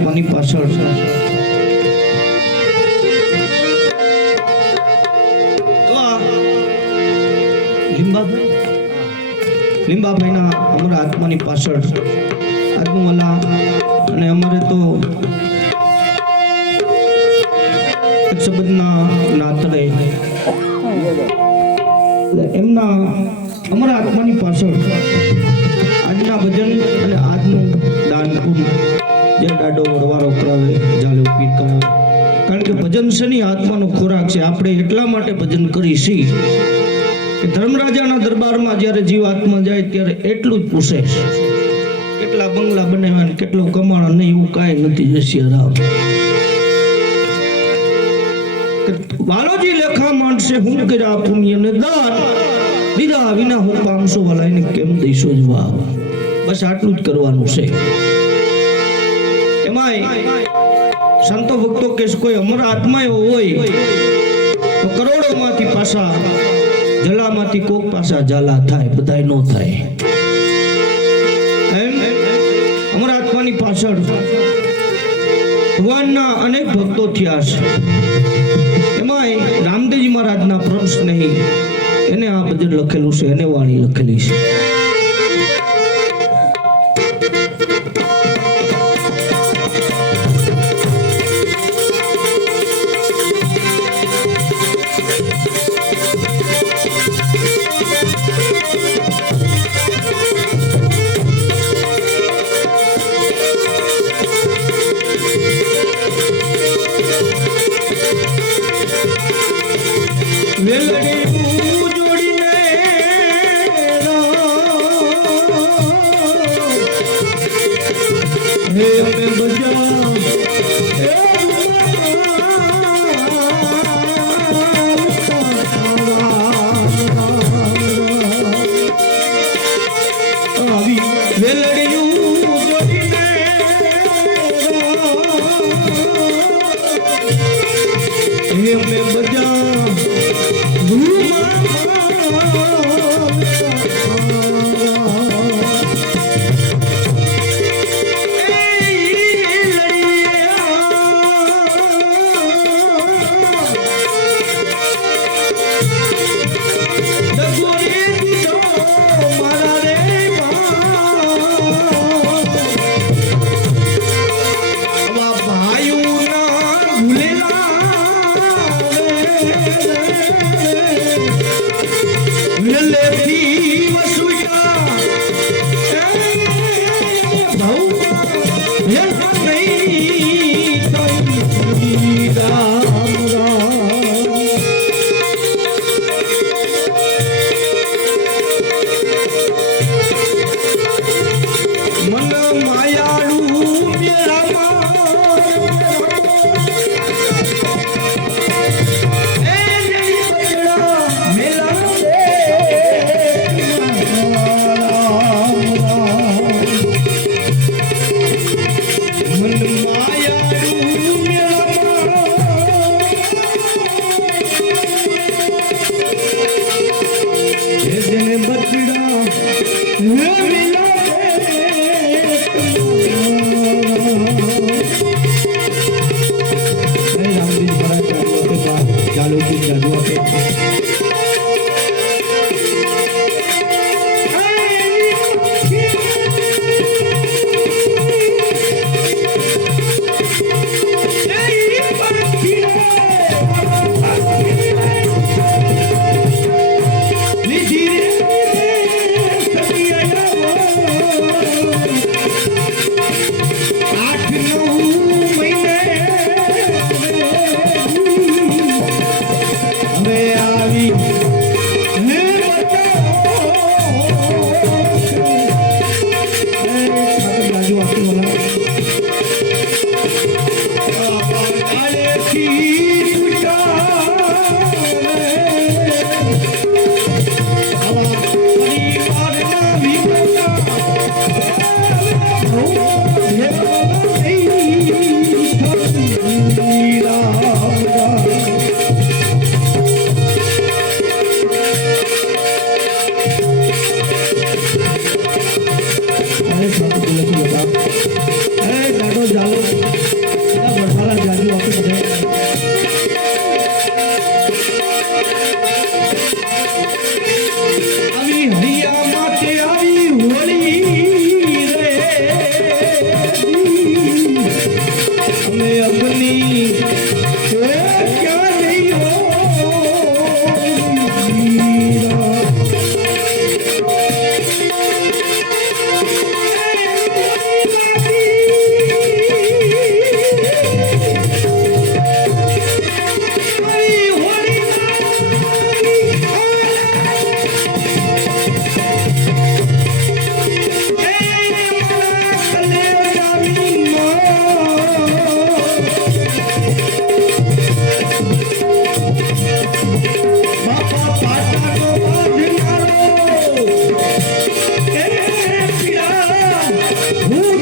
આત્માની પાછળ. લીંબાભાઈ? લીંબાભાઈના અમારા આત્માની પાછળ. આગુવાલા અને અમારે તો સંબંધના નાતરે એમના અમારા આત્માની પાછળ. આજના ભજન અને આજનું દાન પૂરું. દાડો વડવારો કરાવે જાલે કરાવે. કારણ કે ભજન છે ની આત્માનો ખોરાક છે. આપણે એટલા માટે ભજન કરી છી કે ધર્મરાજાના દરબારમાં જ્યારે જીવ આત્મા જાય ત્યારે એટલું જ પૂછે કેટલા બંગલા બનાવ્યા ને કેટલું કમાણ નહીં એવું કાંઈ નથી જશિયા વાલોજી લેખા માણસે હું કર્યા પુણ્ય ને દાન. દીધા વિના હું પામસો વાલાઈને કેમ દઈશો જવાબ? બસ આટલું જ કરવાનું છે. સંતો ભક્તો કે કોઈ અમર આત્મા એવો હોય, તો કરોડોમાંથી પાછા જલામાંથી કોક પાછા જાલા થાય, બધાય નો થાય. એમ? અમર આત્માની પાછળ ભગવાનના અનેક ભક્તો થયા છે. એમાંય રામદેવજી મહારાજના પ્રશ્ન નહીં, એને આ બધું લખેલું છે, એને વાણી લખેલી છે. Thank you. Woo!